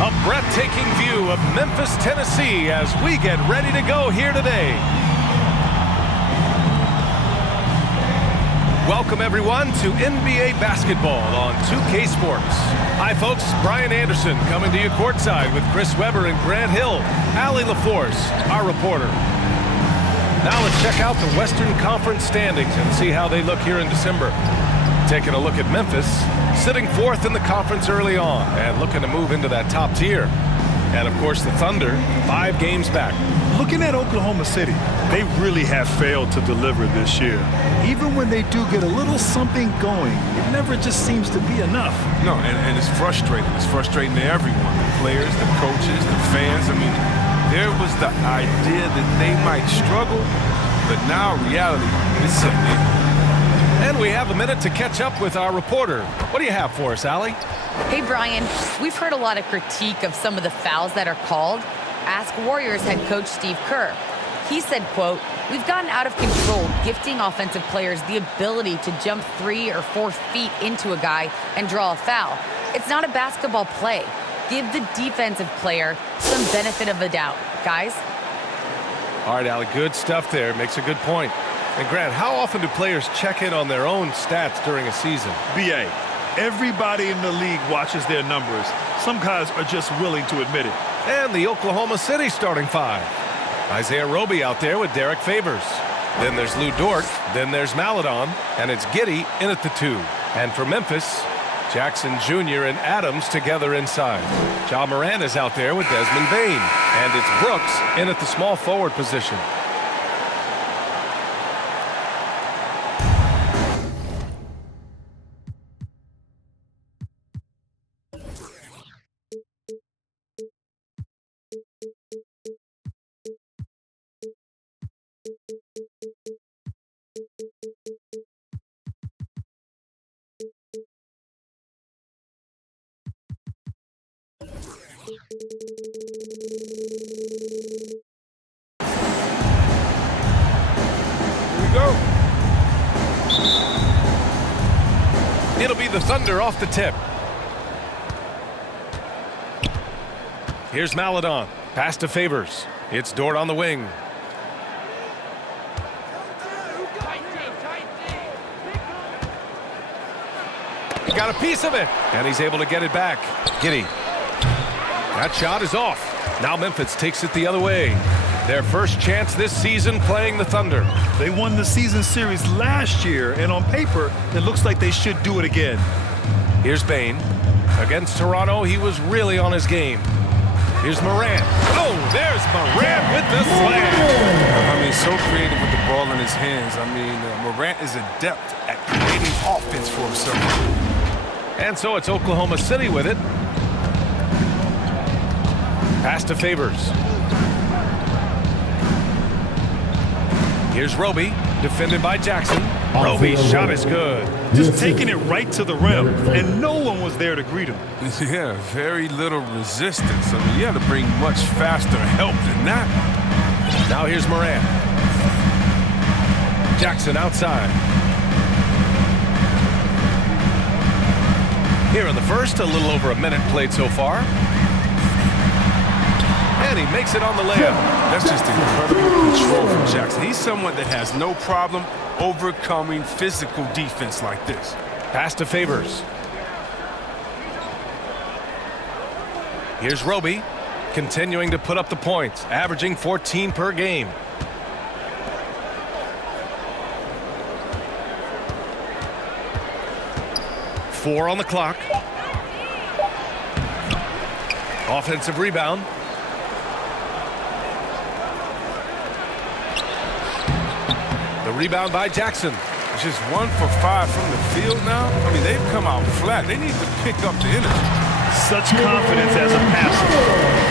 A breathtaking view of Memphis, Tennessee as we get ready to go here today. Welcome everyone to NBA basketball on 2K Sports. Hi folks, Brian Anderson coming to you courtside with Chris Webber and Grant Hill. Allie LaForce, our reporter. Now let's check out the Western Conference standings and see how they look here in December. Taking a look at Memphis, sitting fourth in the conference early on and looking to move into that top tier. And of course the Thunder, 5 games back. Looking at Oklahoma City, they really have failed to deliver this year. Even when they do get a little something going, it never just seems to be enough. No, and it's frustrating. It's frustrating to everyone, the players, the coaches, the fans. I mean, there was the idea that they might struggle, but now reality is setting in. And we have a minute to catch up with our reporter. What do you have for us, Allie? Hey, Brian. We've heard a lot of critique of some of the fouls that are called. Ask Warriors head coach Steve Kerr. He said, quote, "We've gotten out of control, gifting offensive players the ability to jump 3 or 4 feet into a guy and draw a foul. It's not a basketball play. Give the defensive player some benefit of the doubt, guys." All right, Allie, good stuff there. Makes a good point. And Grant, how often do players check in on their own stats during a season? BA, everybody in the league watches their numbers. Some guys are just willing to admit it. And the Oklahoma City starting 5. Isaiah Roby out there with Derek Favors. Then there's Lou Dort. Then there's Maladon. And it's Giddey in at the 2. And for Memphis, Jackson Jr. and Adams together inside. Ja Morant is out there with Desmond Bane. And it's Brooks in at the small forward position. It'll be the Thunder off the tip. Here's Maladon. Pass to Favors. It's Dort on the wing. He got a piece of it, and he's able to get it back. Giddey. That shot is off. Now Memphis takes it the other way. Their first chance this season playing the Thunder. They won the season series last year, and on paper, it looks like they should do it again. Here's Bane. Against Toronto, he was really on his game. Here's Morant. Oh, there's Morant with the slam. I mean, so creative with the ball in his hands. I mean, Morant is adept at creating offense for himself. And so it's Oklahoma City with it. Pass to Favors. Here's Roby, defended by Jackson. Roby's shot is good. Just taking it right to the rim, and no one was there to greet him. Yeah, very little resistance. I mean, you had to bring much faster help than that. Now here's Morant. Jackson outside. Here in the first, a little over a minute played so far. And he makes it on the layup. That's just incredible control from Jackson. He's someone that has no problem overcoming physical defense like this. Pass to Favors. Here's Roby, continuing to put up the points, averaging 14 per game. Four on the clock. Offensive rebound. The rebound by Jackson. It's just 1 for 5 from the field now. I mean, they've come out flat. They need to pick up the energy. Such confidence as a passer.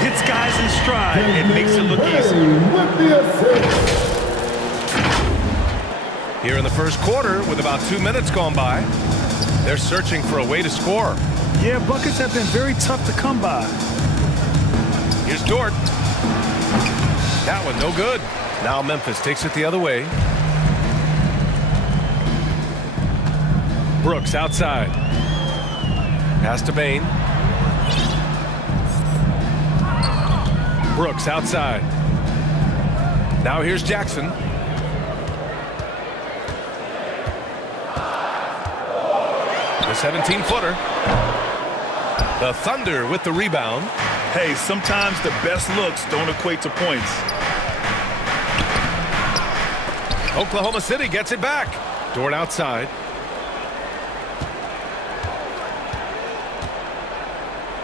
Hits guys in stride and makes it look easy. Here in the first quarter, with about 2 minutes gone by, they're searching for a way to score. Yeah, buckets have been very tough to come by. Here's Dort. That one no good. Now Memphis takes it the other way. Brooks outside. Pass to Bane. Brooks outside. Now here's Jackson. The 17-footer. The Thunder with the rebound. Hey, sometimes the best looks don't equate to points. Oklahoma City gets it back. Dort outside.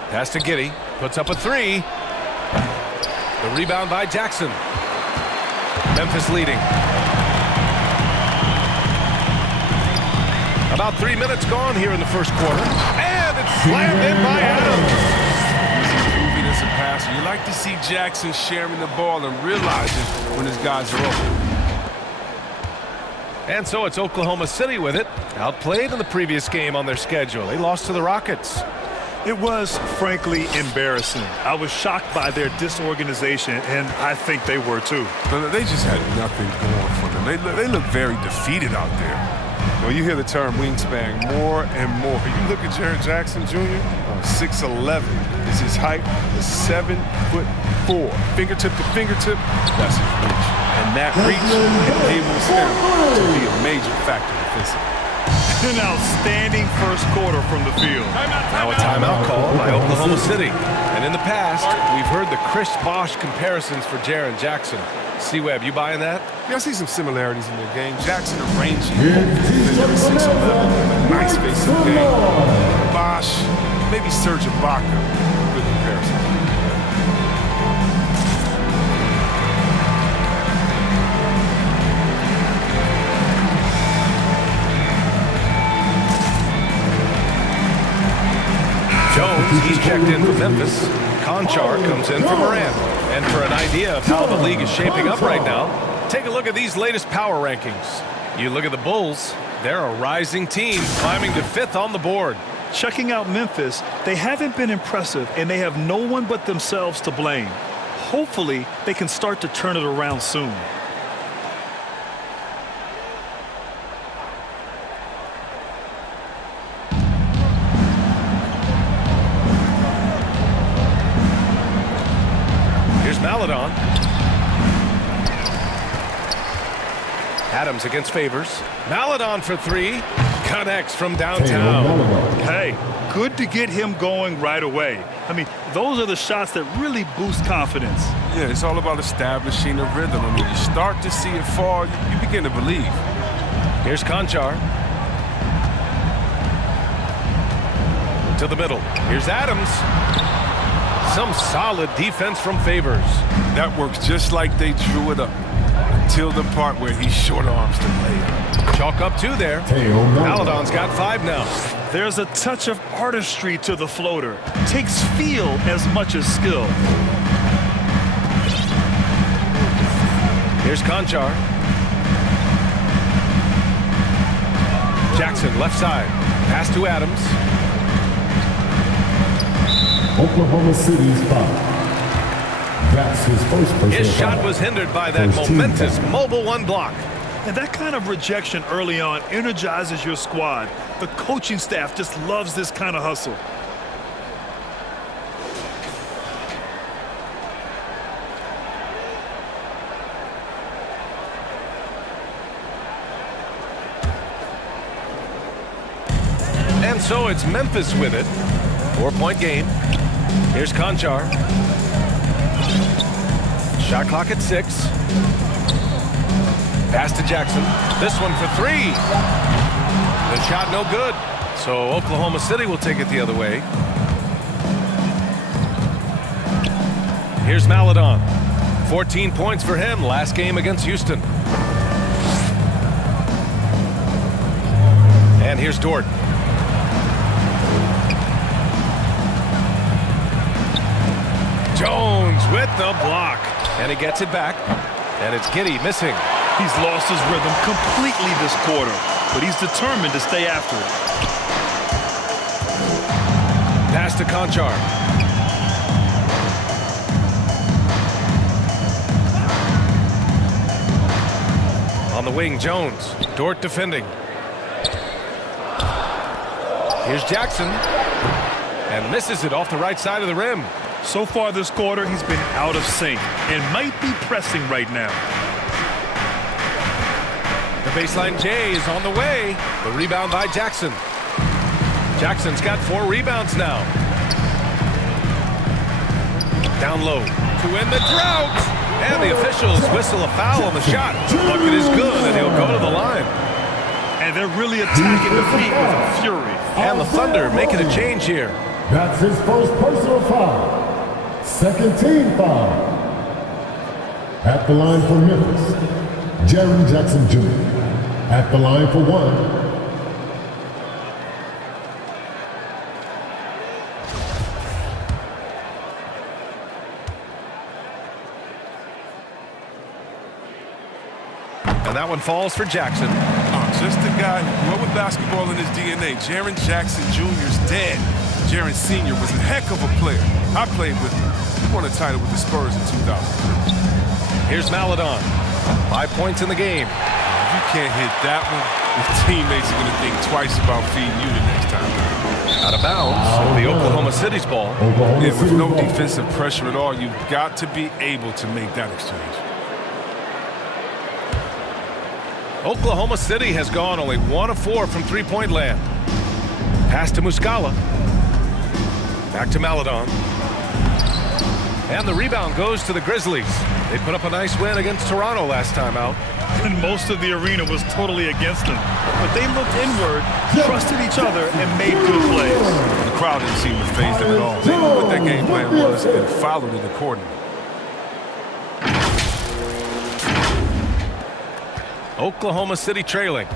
Pass to Giddey. Puts up a three. The rebound by Jackson. Memphis leading. About 3 minutes gone here in the first quarter. And it's slammed in by Adams. He's improving as a passer. You like to see Jackson sharing the ball and realizing when his guys are open. And so it's Oklahoma City with it. Outplayed in the previous game on their schedule. They lost to the Rockets. It was, frankly, embarrassing. I was shocked by their disorganization, and I think they were too. But they just had nothing going for them. They look very defeated out there. Well, you hear the term wingspan more and more. You look at Jaren Jackson Jr., 6'11" is his height, is 7'4". Fingertip to fingertip, that's his reach. And that reach enables him to be a major factor defensively. An outstanding first quarter from the field. Now a timeout called by Oklahoma City. And in the past, we've heard the Chris Bosh comparisons for Jaren Jackson. C-Web, you buying that? Yeah, I see some similarities in their game. Jackson arranging every 6'11", nice facing game. Bosh, maybe Serge Ibaka, good comparison. Jones, he's checked in for Memphis. Conchar comes in for Morant. And for an idea of how the league is shaping up right now, take a look at these latest power rankings. You look at the Bulls, they're a rising team climbing to 5th on the board. Checking out Memphis, they haven't been impressive, and they have no one but themselves to blame. Hopefully, they can start to turn it around soon. Maladon. Adams against Favors. Maladon for three. Connects from downtown. Hey, good to get him going right away. I mean, those are the shots that really boost confidence. Yeah, it's all about establishing a rhythm. I mean, you start to see it fall, you begin to believe. Here's Conchar. To the middle. Here's Adams. Some solid defense from Favors. That works just like they drew it up until the part where he short arms the layup. Chalk up two there. Maladon's got 5 now. There's a touch of artistry to the floater. Takes feel as much as skill. Here's Conchar. Jackson left side. Pass to Adams. Oklahoma City's foul. That's his first personal His shot foul. was hindered by that momentous mobile one block. And that kind of rejection early on energizes your squad. The coaching staff just loves this kind of hustle. And so it's Memphis with it. 4-point game. Here's Conchar. Shot clock at 6. Pass to Jackson. This one for 3. The shot no good. So Oklahoma City will take it the other way. Here's Maladon. 14 points for him last game against Houston. And here's Dort. Jones with the block. And he gets it back. And it's Giddey missing. He's lost his rhythm completely this quarter, but he's determined to stay after it. Pass to Conchar. On the wing, Jones. Dort defending. Here's Jackson. And misses it off the right side of the rim. So far this quarter, he's been out of sync and might be pressing right now. The baseline J is on the way. The rebound by Jackson. Jackson's got 4 rebounds now. Down low to end the drought. And the officials whistle a foul on the shot. The bucket is good, and he'll go to the line. And they're really attacking the feet with fury. And the Thunder making a change here. That's his first personal foul. Second team foul. At the line for Memphis, Jaren Jackson Jr. At the line for 1. And that one falls for Jackson. Just a guy who grew up with basketball in his DNA. Jaren Jackson Jr.'s dead. Jaren Sr. was a heck of a player. I played with him. He won a title with the Spurs in 2003. Here's Maledon. 5 points in the game. If you can't hit that one, your teammates are going to think twice about feeding you the next time. Out of bounds. The Oklahoma City's ball. Yeah, with no defensive pressure at all, you've got to be able to make that exchange. Oklahoma City has gone only 1 of 4 from three-point land. Pass to Muscala. Back to Maledon. And the rebound goes to the Grizzlies. They put up a nice win against Toronto last time out. And most of the arena was totally against them. But they looked inward, trusted each other, and made good plays. The crowd didn't seem to faze them at all. They knew what their game plan was and followed it accordingly. Oklahoma City trailing.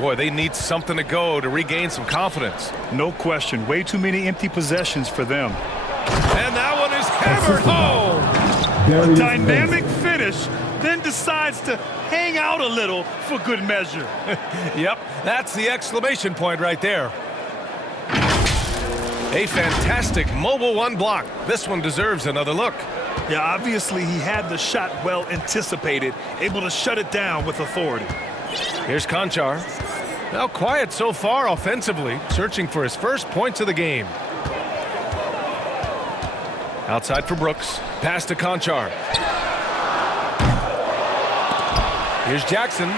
Boy, they need something to go to regain some confidence. No question. Way too many empty possessions for them. And that one is hammered home. A dynamic finish, then decides to hang out a little for good measure. Yep, that's the exclamation point right there. A fantastic mobile 1 block. This one deserves another look. Yeah, obviously he had the shot well anticipated, able to shut it down with authority. Here's Conchar. Now quiet so far offensively, searching for his first points of the game. Outside for Brooks. Pass to Conchar. Here's Jackson.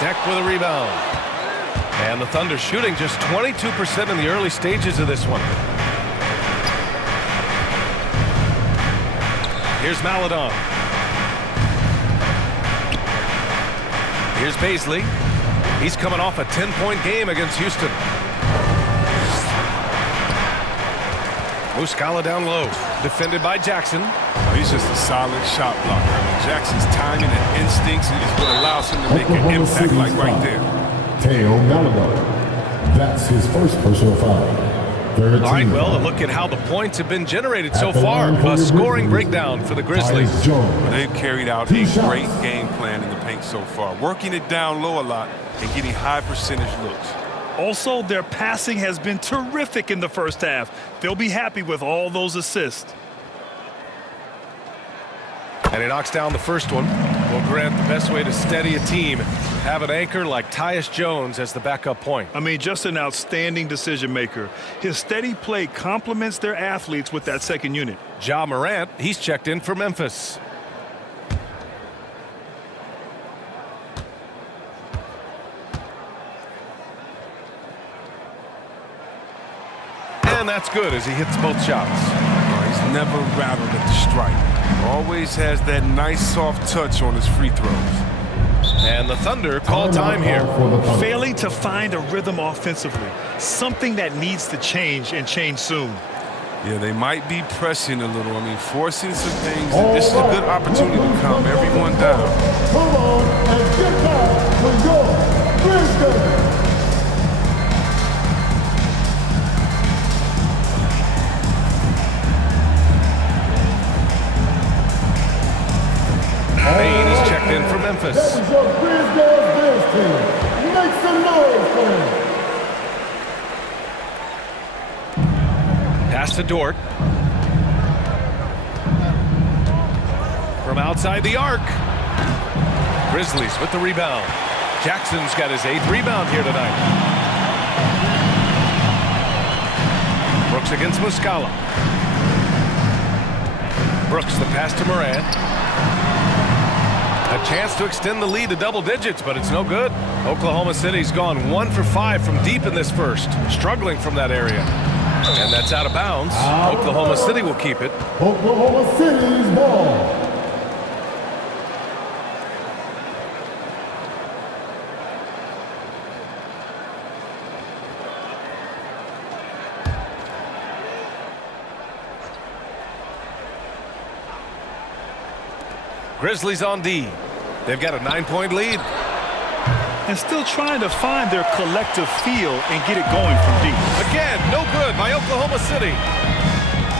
Deck with a rebound. And the Thunder shooting just 22% in the early stages of this one. Here's Maledon. Here's Baisley. He's coming off a 10-point game against Houston. Muscala down low. Defended by Jackson. He's just a solid shot blocker. I mean, Jackson's timing and instincts is what allows him to make an impact like right there. Teo Maledon. That's his first personal foul. All right, well, a look at how the points have been generated so far. A scoring breakdown for the Grizzlies. They've carried out a great game plan in the paint so far, working it down low a lot and getting high percentage looks. Also, their passing has been terrific in the first half. They'll be happy with all those assists. And he knocks down the first one. Well, Grant, the best way to steady a team, have an anchor like Tyus Jones as the backup point. I mean, just an outstanding decision maker. His steady play complements their athletes with that second unit. Ja Morant, he's checked in for Memphis. And that's good as he hits both shots. He's never rattled at the strike. Always has that nice soft touch on his free throws. And the Thunder call time here. Failing to find a rhythm offensively. Something that needs to change and change soon. Yeah, they might be pressing a little. I mean, forcing some things. And this is a good opportunity to calm everyone down. Come on and get down with your Grizzlies. Payne is checked in for Memphis. That is your Grizzlies team. Make some noise for him. Pass to Dort. From outside the arc. Grizzlies with the rebound. Jackson's got his 8th rebound here tonight. Brooks against Muscala. Brooks the pass to Moran. A chance to extend the lead to double digits, but it's no good. Oklahoma City's gone 1 for 5 from deep in this first, struggling from that area. And that's out of bounds. Oklahoma City will keep it. Oklahoma City's ball. Grizzlies on D. They've got a 9-point lead. And still trying to find their collective feel and get it going from deep. Again, no good by Oklahoma City.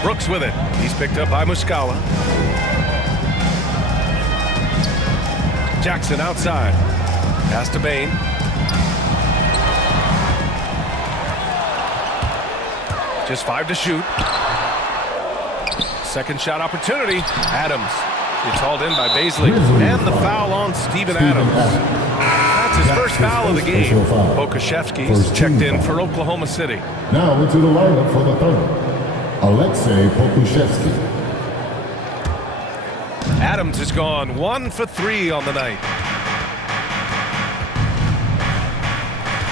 Brooks with it. He's picked up by Muscala. Jackson outside. Pass to Bain. Just 5 to shoot. Second shot opportunity. Adams. It's hauled in by Baisley. And the foul on Steven Adams. That's his first foul of the game. Pokuševski's checked in for Oklahoma City. Now into the lineup for the Thunder. Alexei Pokuševski. Adams has gone 1 for 3 on the night.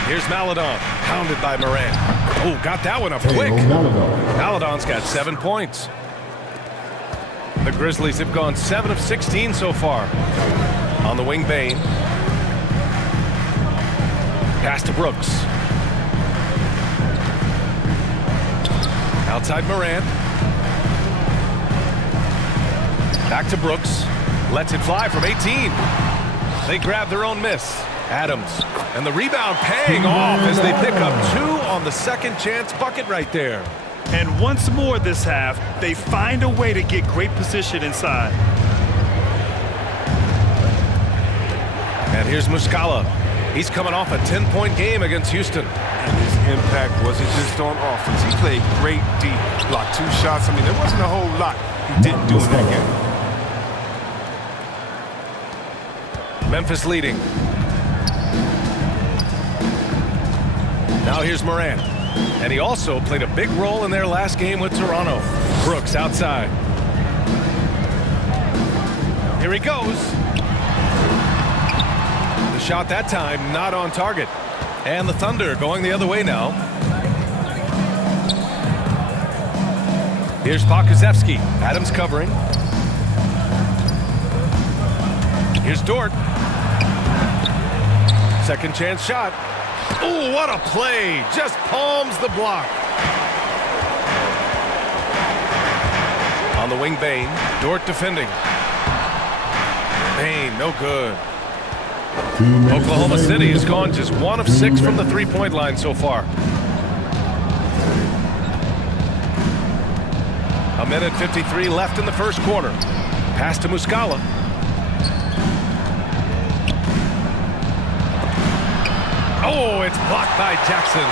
Here's Maledon, pounded by Moran. Oh, got that one up quick. Maledon's got 7 points. The Grizzlies have gone 7 of 16 so far. On the wing, Bain. Pass to Brooks. Outside Moran. Back to Brooks. Lets it fly from 18. They grab their own miss. Adams. And the rebound paying off as they pick up 2 on the second chance bucket right there. And once more this half, they find a way to get great position inside. And here's Muscala. He's coming off a 10-point game against Houston. And his impact wasn't just on offense. He played great deep. Blocked 2 shots. I mean, there wasn't a whole lot he didn't do in that game. Memphis leading. Now here's Moran. And he also played a big role in their last game with Toronto. Brooks outside. Here he goes. The shot that time not on target. And the Thunder going the other way now. Here's Pokuševski. Adams covering. Here's Dort. Second chance shot. Oh, what a play. Just palms the block. On the wing, Bain. Dort defending. Bain, no good. Oklahoma City has gone just 1 of 6 from the three-point line so far. A minute 53 left in the first quarter. Pass to Muscala. Oh, it's blocked by Jackson.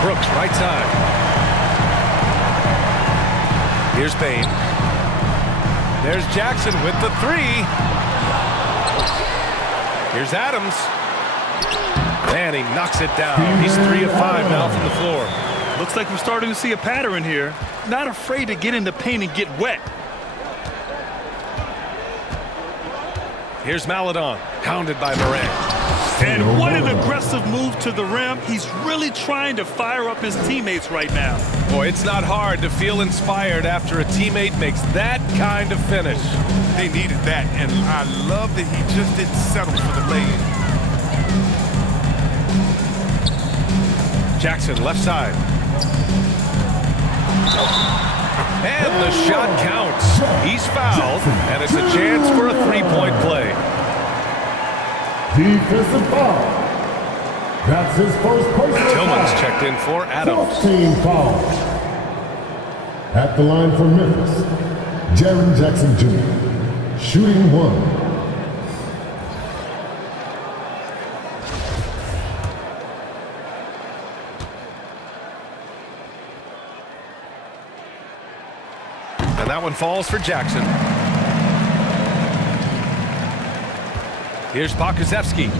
Brooks, right side. Here's Bain. There's Jackson with the 3. Here's Adams. Man, he knocks it down. He's 3 of 5 now from the floor. Looks like we're starting to see a pattern here. Not afraid to get in the paint and get wet. Here's Maledon, hounded by Moran. And what an aggressive move to the rim. He's really trying to fire up his teammates right now. Boy, it's not hard to feel inspired after a teammate makes that kind of finish. They needed that, and I love that he just didn't settle for the lay-in. Jackson, left side. And the shot counts. He's fouled, and it's a chance for a 3-point play. Defensive foul. That's his first personal Tillman's foul. checked in for Adams. 14 fouls. At the line for Memphis, Jaren Jackson Jr. Shooting 1. And that one falls for Jackson. Here's Pokuševski.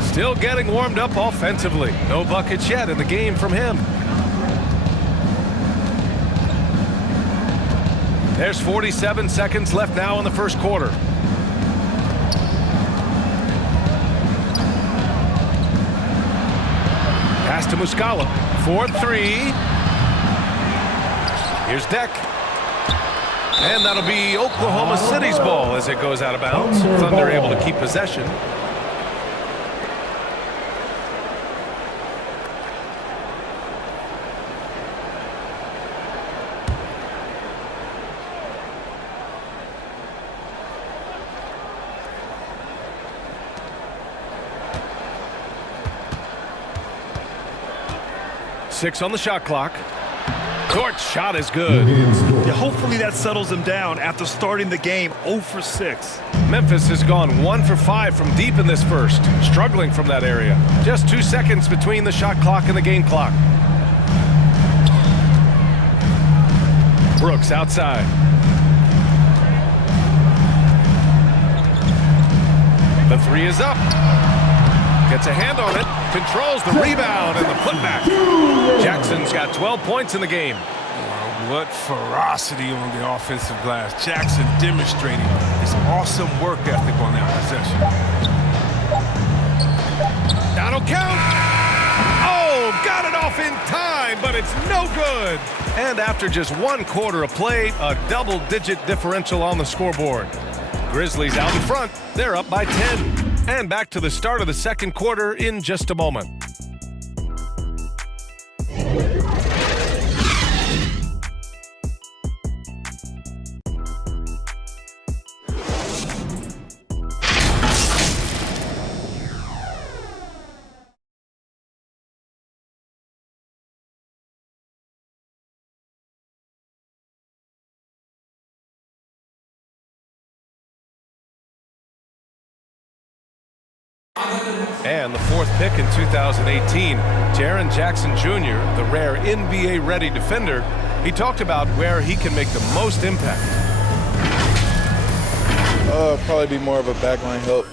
Still getting warmed up offensively. No buckets yet in the game from him. There's 47 seconds left now in the first quarter. Pass to Muscala. 4-3. Here's Deck. And that'll be Oklahoma City's ball as it goes out of bounds. Thunder able to keep possession. Six on the shot clock. Dort shot is good. Yeah, hopefully that settles him down after starting the game 0 for 6. Memphis has gone 1 for 5 from deep in this first, struggling from that area. Just 2 seconds between the shot clock and the game clock. Brooks outside. The three is up. Gets a hand on it, controls the rebound and the putback. Jackson's got 12 points in the game. What ferocity on the offensive glass. Jackson demonstrating his awesome work ethic on that possession. That'll count. Oh, got it off in time, but it's no good. And after just 1 quarter of play, a double-digit differential on the scoreboard. Grizzlies out in front. They're up by 10. And back to the start of the second quarter in just a moment. And the 4th pick in 2018, Jaren Jackson Jr., the rare NBA-ready defender, he talked about where he can make the most impact. Probably be more of a backline help,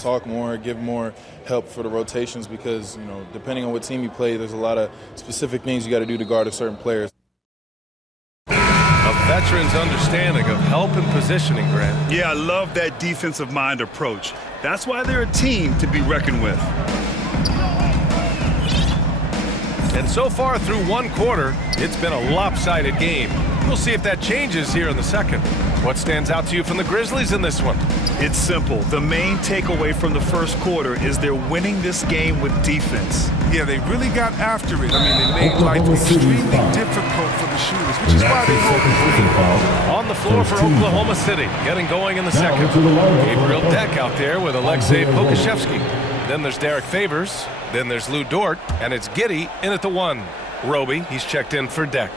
talk more, give more help for the rotations because, you know, depending on what team you play, there's a lot of specific things you got to do to guard a certain player. A veteran's understanding of help and positioning, Grant. Yeah, I love that defensive mind approach. That's why they're a team to be reckoned with. And so far through 1 quarter, it's been a lopsided game. We'll see if that changes here in the second. What stands out to you from the Grizzlies in this one? It's simple. The main takeaway from the first quarter is they're winning this game with defense. Yeah, they really got after it. I mean, they made life extremely difficult for the shooters, which is why they go on the floor for Oklahoma City, getting going in the second. Gabriel Deck out there with Alexei Pokashevsky. Then there's Derek Favors. Then there's Lou Dort, and it's Giddey in at the 1. Roby, he's checked in for Deck.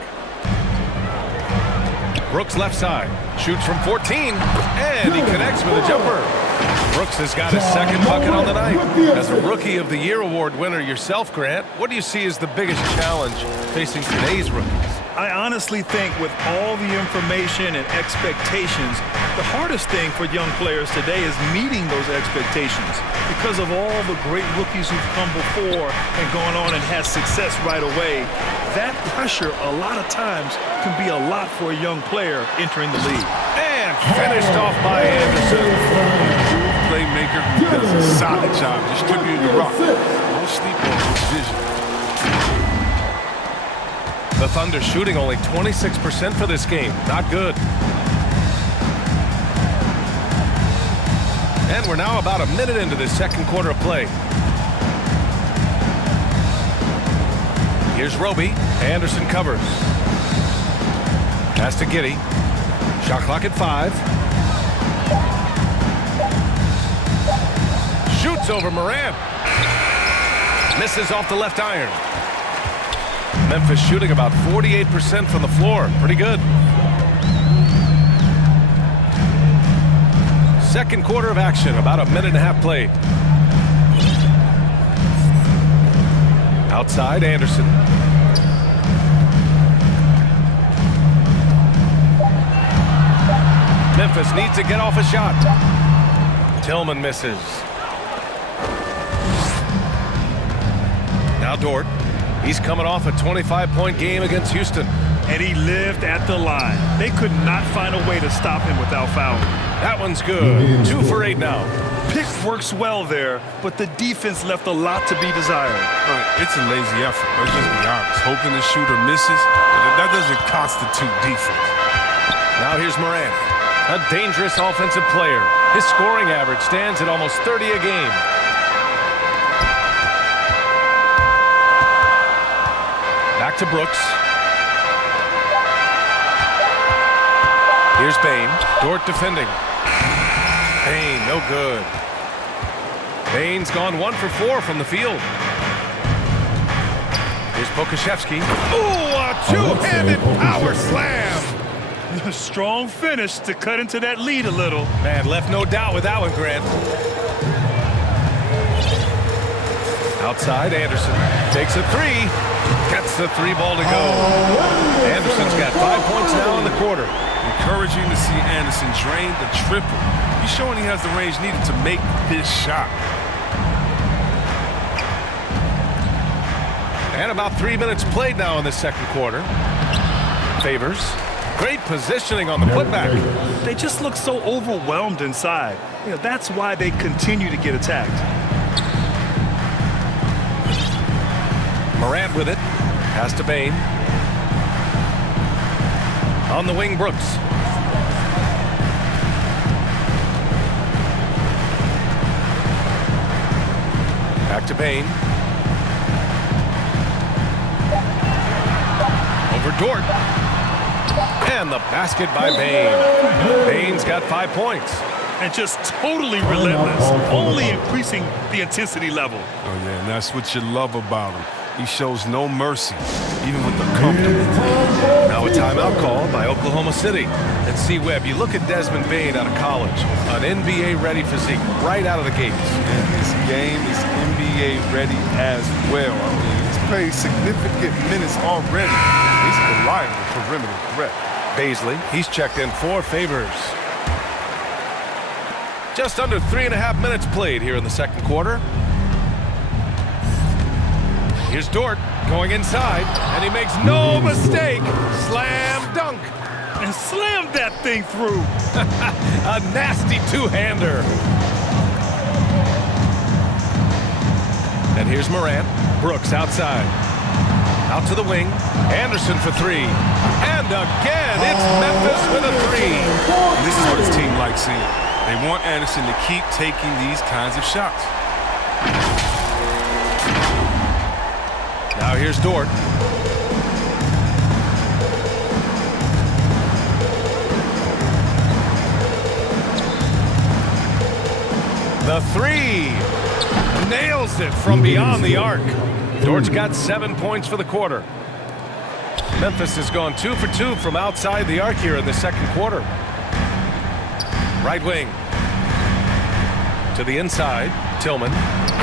Brooks left side, shoots from 14, and he connects with a jumper. Brooks has got his second bucket on the night. As a Rookie of the Year award winner yourself, Grant, what do you see as the biggest challenge facing today's rookies? I honestly think with all the information and expectations, the hardest thing for young players today is meeting those expectations. Because of all the great rookies who've come before and gone on and had success right away, that pressure a lot of times can be a lot for a young player entering the league. And finished off by Anderson. Playmaker who does a solid job distributing the rock. Don't sleep on his vision. The Thunder shooting only 26% for this game. Not good. And we're now about a minute into this second quarter of play. Here's Roby. Anderson covers. Pass to Giddey. Shot clock at 5. Shoots over Moran. Misses off the left iron. Memphis shooting about 48% from the floor. Pretty good. Second quarter of action, about a minute and a half played. Outside, Anderson. Memphis needs to get off a shot. Tillman misses. Now Dort. He's coming off a 25-point game against Houston. and he lived at the line. They could not find a way to stop him without fouling. That one's good. 2 for 8 now. Pick works well there, but the defense left a lot to be desired. It's a lazy effort. Let's just be honest. Hoping the shooter misses, that doesn't constitute defense. Now here's Morant, a dangerous offensive player. His scoring average stands at almost 30 a game. Back to Brooks. Here's Bane. Dort defending. Bane, no good. Bane's gone 1 for 4 from the field. Here's Pokusevski. Ooh, a two-handed power slam. A strong finish to cut into that lead a little. Man, left no doubt with that one, Grant. Outside, Anderson takes a 3. Gets the 3 ball to go. Anderson's got 5 points now in the quarter. Encouraging to see Anderson drain the triple. He's showing he has the range needed to make his shot. And about 3 minutes played now in the second quarter. Favors. Great positioning on the putback. They just look so overwhelmed inside. You know, that's why they continue to get attacked. Morant with it. Pass to Bane. On the wing, Brooks. Back to Bane. Over Dort. And the basket by Bane. Bane's got 5 points. And just totally relentless, only increasing the intensity level. Oh, yeah, and that's what you love about him. He shows no mercy, even with the comfortable. Now a timeout called by Oklahoma City. And see, Webb, you look at Desmond Bane out of college, an NBA-ready physique right out of the gates. And his game is NBA-ready as well. I mean, he's played significant minutes already. He's a reliable perimeter threat. Baisley, he's checked in 4 favors. Just under 3.5 minutes played here in the second quarter. Here's Dort going inside, and he makes no mistake. Slam dunk. And slammed that thing through. A nasty two-hander. And here's Morant. Brooks outside. Out to the wing. Anderson for 3. And again, it's Memphis with a 3. This is what his team likes seeing. They want Anderson to keep taking these kinds of shots. Now here's Dort. The 3. Nails it from beyond the arc. Dort's got 7 points for the quarter. Memphis has gone 2 for 2 from outside the arc here in the second quarter. Right wing. To the inside. Tillman.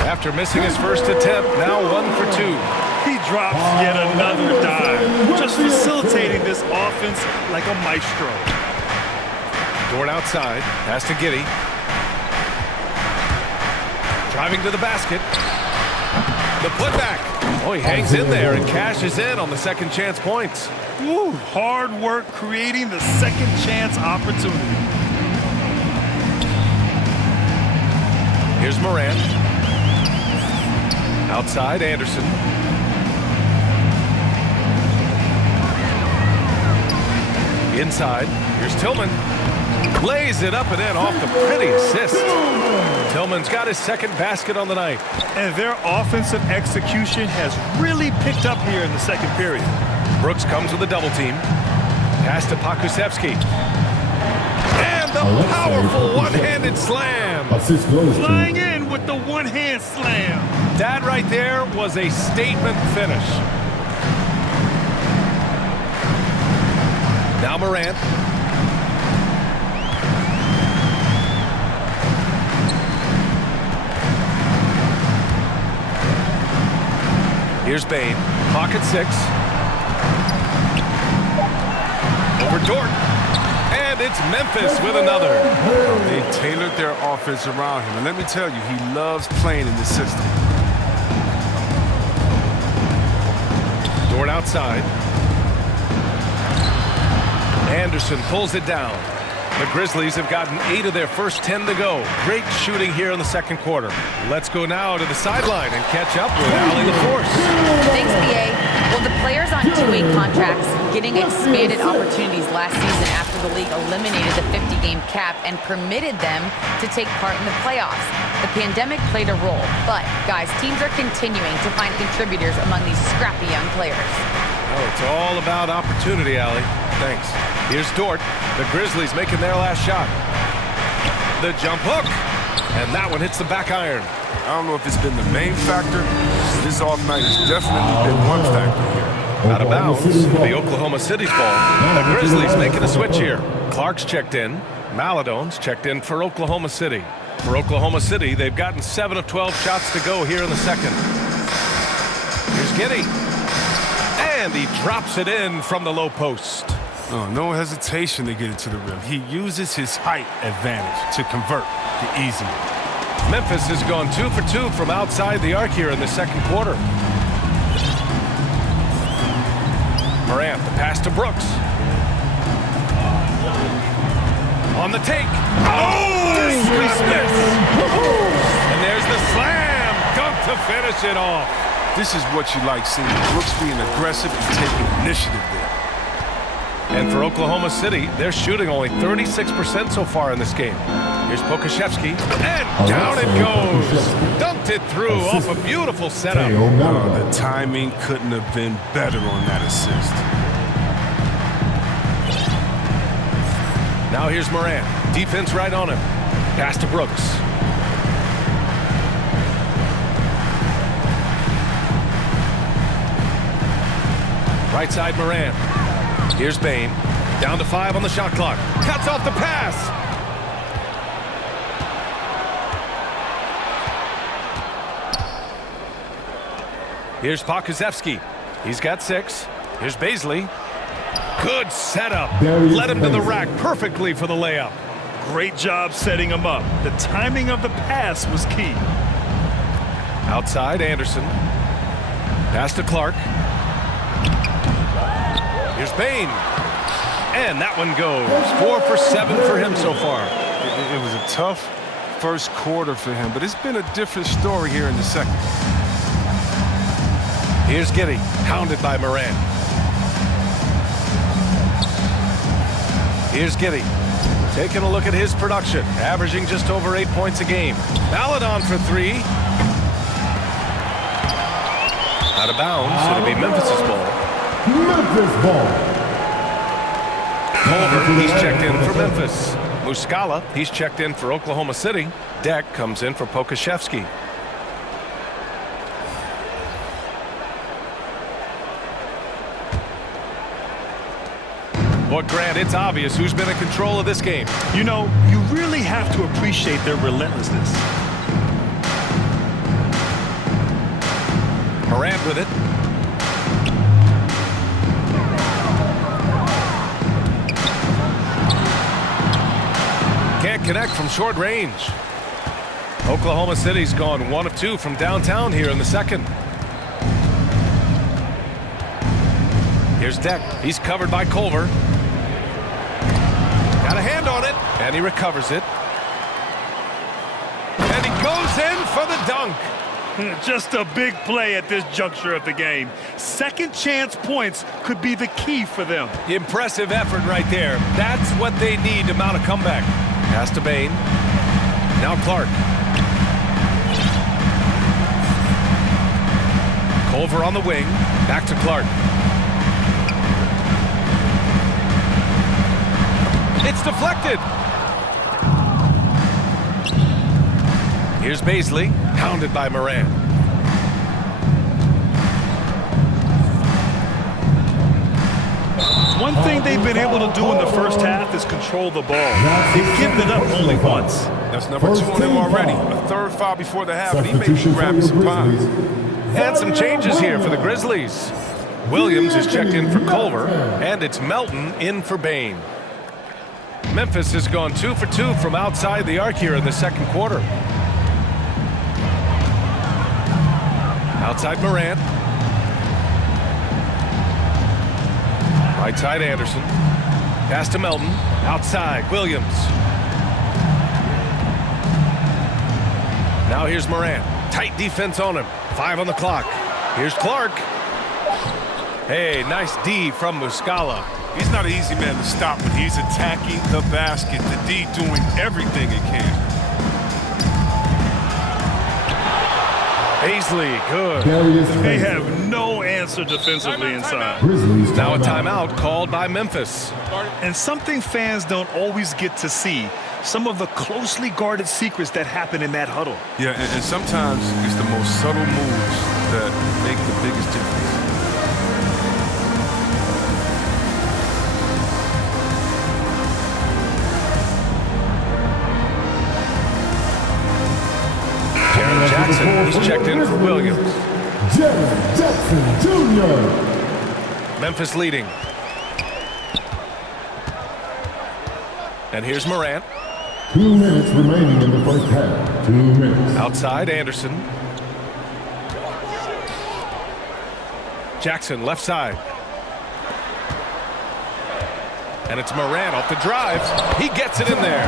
After missing his first attempt, now 1 for 2. He drops yet another dime, just facilitating this offense like a maestro. Dort outside. Pass to Giddey. Driving to the basket. The putback. Oh, he hangs in there and cashes in on the second chance points. Woo, hard work creating the second chance opportunity. Here's Morant. Outside, Anderson. Inside, here's Tillman. Lays it up and in off the pretty assist. Tillman's got his second basket on the night. And their offensive execution has really picked up here in the second period. Brooks comes with a double team. Pass to Pokusevski. And the powerful one-handed slam. Flying in with the one-hand slam. That right there was a statement finish. Now Morant. Here's Bane. Pocket 6. Over Dort. And it's Memphis with another. They tailored their offense around him. And let me tell you, he loves playing in this system. Dort outside. Anderson pulls it down. The Grizzlies have gotten 8 of their first 10 to go. Great shooting here in the second quarter. Let's go now to the sideline and catch up with Allie LaForce. Thanks, B.A. Well, the players on two-way contracts getting expanded opportunities last season after the league eliminated the 50-game cap and permitted them to take part in the playoffs. The pandemic played a role, but, guys, teams are continuing to find contributors among these scrappy young players. Oh, it's all about opportunity, Allie. Thanks. Here's Dort. The Grizzlies making their last shot. The jump hook. And that one hits the back iron. I don't know if it's been the main factor, but this off night has definitely been one factor here. Out of bounds, the Oklahoma City's ball. The Grizzlies making a switch here. Clark's checked in. Maladone's checked in for Oklahoma City. For Oklahoma City, they've gotten 7 of 12 shots to go here in the second. Here's Giddey. And he drops it in from the low post. Oh, no hesitation to get it to the rim. He uses his height advantage to convert the easy one. Memphis has gone 2 for 2 from outside the arc here in the second quarter. Morant, the pass to Brooks. On the take. Oh, dismiss. And there's the slam dunk to finish it off. This is what you like seeing. Brooks being aggressive and taking initiative there. And for Oklahoma City, they're shooting only 36% so far in this game. Here's Pokashevsky, and down it goes. Dunked it through off a beautiful setup. The timing couldn't have been better on that assist. Now here's Morant. Defense right on him. Pass to Brooks. Right side Morant. Here's Bane. Down to 5 on the shot clock. Cuts off the pass. Here's Pokazevsky. He's got 6. Here's Baisley. Good setup. Led him to the rack perfectly for the layup. Great job setting him up. The timing of the pass was key. Outside Anderson. Pass to Clark. Here's Bane. And that one goes. 4 for 7 for him so far. It was a tough first quarter for him, but it's been a different story here in the second. Here's Giddey, hounded by Morant. Here's Giddey, taking a look at his production, averaging just over 8 points a game. Maladon for 3. Out of bounds, it'll be Memphis' ball. Memphis ball. Culver, he's checked in for Memphis. Muscala, he's checked in for Oklahoma City. Deck comes in for Pokashevsky. But Grant, it's obvious who's been in control of this game. You know, you really have to appreciate their relentlessness. Morant with it. Can't connect from short range. Oklahoma City's gone 1 of 2 from downtown here in the second. Here's Deck. He's covered by Culver. Got a hand on it, and he recovers it. And he goes in for the dunk. Just a big play at this juncture of the game. Second chance points could be the key for them. Impressive effort right there. That's what they need to mount a comeback. Pass to Bane. Now Clark. Culver on the wing. Back to Clark. It's deflected. Here's Baisley, hounded by Morant. One thing they've been able to do in the first half is control the ball. They've given it up only once. That's number 2 on him already. A third foul before the half, and he may be grabbing some time. And some changes here for the Grizzlies. Williams is checked in for Culver, and it's Melton in for Bane. Memphis has gone 2 for 2 from outside the arc here in the second quarter. Outside Morant. Right side Anderson. Pass to Melton. Outside, Williams. Now here's Morant. Tight defense on him. 5 on the clock. Here's Clark. Hey, nice D from Muscala. He's not an easy man to stop when he's attacking the basket. The D doing everything it can. Paisley, good. They have no answer defensively inside. Grizzlies Now a timeout called by Memphis. And something fans don't always get to see, some of the closely guarded secrets that happen in that huddle. Yeah, and sometimes it's the most subtle moves that make the biggest difference. Jackson, he's checked in for Williams. Jaren Jackson Jr. Memphis leading. And here's Morant. 2 minutes remaining in the first half. 2 minutes. Outside, Anderson. Jackson, left side. And it's Morant off the drive. He gets it in there.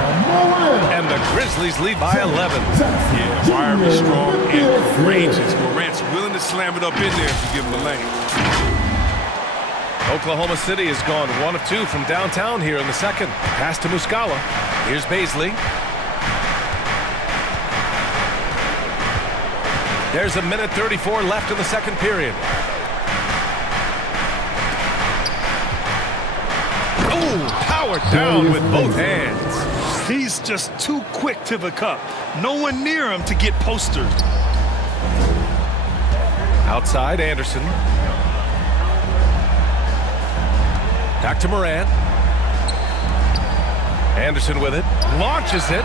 And the Grizzlies lead by 11. Yeah, wiry, strong, and courageous. Morant's willing to slam it up in there if you give him a lane. Oklahoma City has gone 1 of 2 from downtown here in the second. Pass to Muscala. Here's Paisley. There's 1:34 left in the second period. Ooh, powered down with both hands. He's just too quick to the cup. No one near him to get postered. Outside, Anderson. Back to Morant. Anderson with it. Launches it.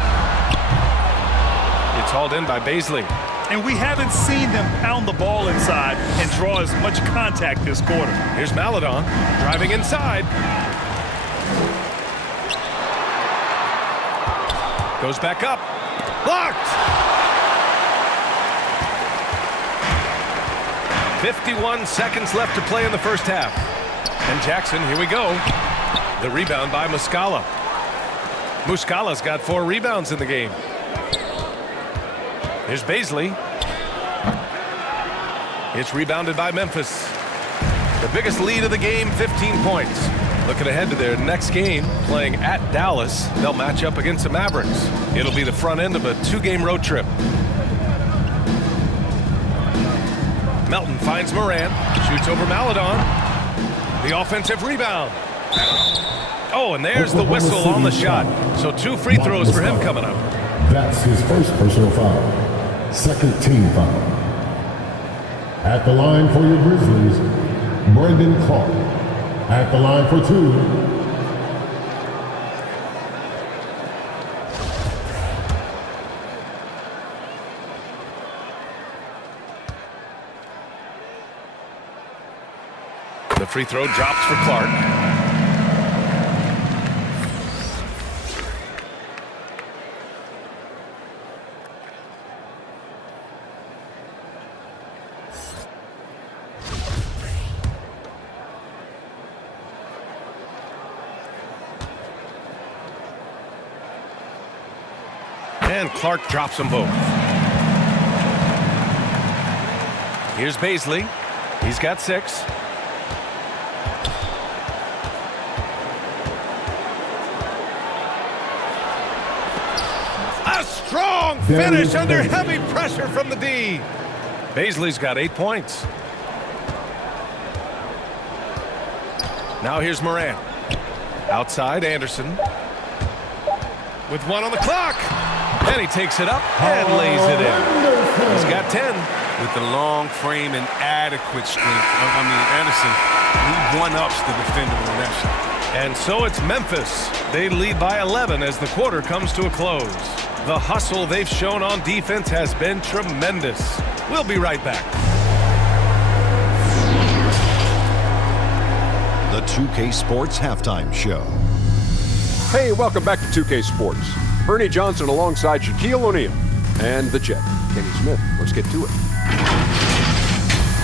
It's hauled in by Paisley. And we haven't seen them pound the ball inside and draw as much contact this quarter. Here's Maledon driving inside. Goes back up. Blocked! 51 seconds left to play in the first half. And Jackson, here we go. The rebound by Muscala. Muscala's got 4 rebounds in the game. Here's Paisley. It's rebounded by Memphis. The biggest lead of the game, 15 points. Looking ahead to their next game, playing at Dallas. They'll match up against the Mavericks. It'll be the front end of a 2-game road trip. Melton finds Morant. Shoots over Maledon. The offensive rebound. Oh, and there's the whistle on the shot. So 2 free throws for him coming up. That's his first personal foul. Second team foul. At the line for your Grizzlies, Brandon Clark. At the line for 2. The free throw drops for Clark. And Clark drops them both. Here's Paisley. He's got 6. A strong finish under heavy pressure from the D. Paisley's got 8 points. Now here's Morant. Outside, Anderson. With 1 on the clock. And he takes it up and lays it in. He's got 10. With the long frame and adequate strength. Anderson, he one-ups the defender on that shot. And so it's Memphis. They lead by 11 as the quarter comes to a close. The hustle they've shown on defense has been tremendous. We'll be right back. The 2K Sports Halftime Show. Hey, welcome back to 2K Sports. Ernie Johnson alongside Shaquille O'Neal and the Jet, Kenny Smith. Let's get to it.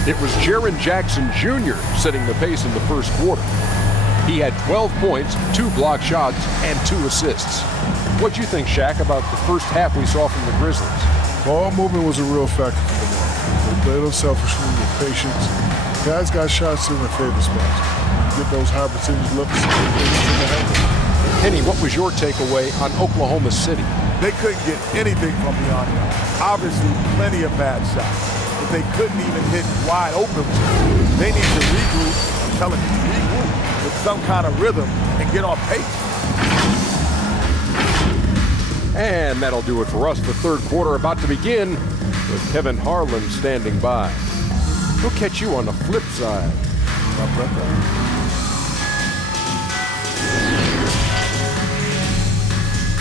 It was Jaren Jackson Jr. setting the pace in the first quarter. He had 12 points, 2 block shots, and 2 assists. What'd you think, Shaq, about the first half we saw from the Grizzlies? Ball movement was a real factor for them. They played unselfishly with patience. Guys got shots in their favorite spots. Get those high percentage looks. Kenny, what was your takeaway on Oklahoma City? They couldn't get anything from beyond here. Obviously, plenty of bad shots, but they couldn't even hit wide open ones. They need to regroup. I'm telling you, regroup with some kind of rhythm and get off pace. And that'll do it for us. The third quarter about to begin with Kevin Harlan standing by. We'll catch you on the flip side.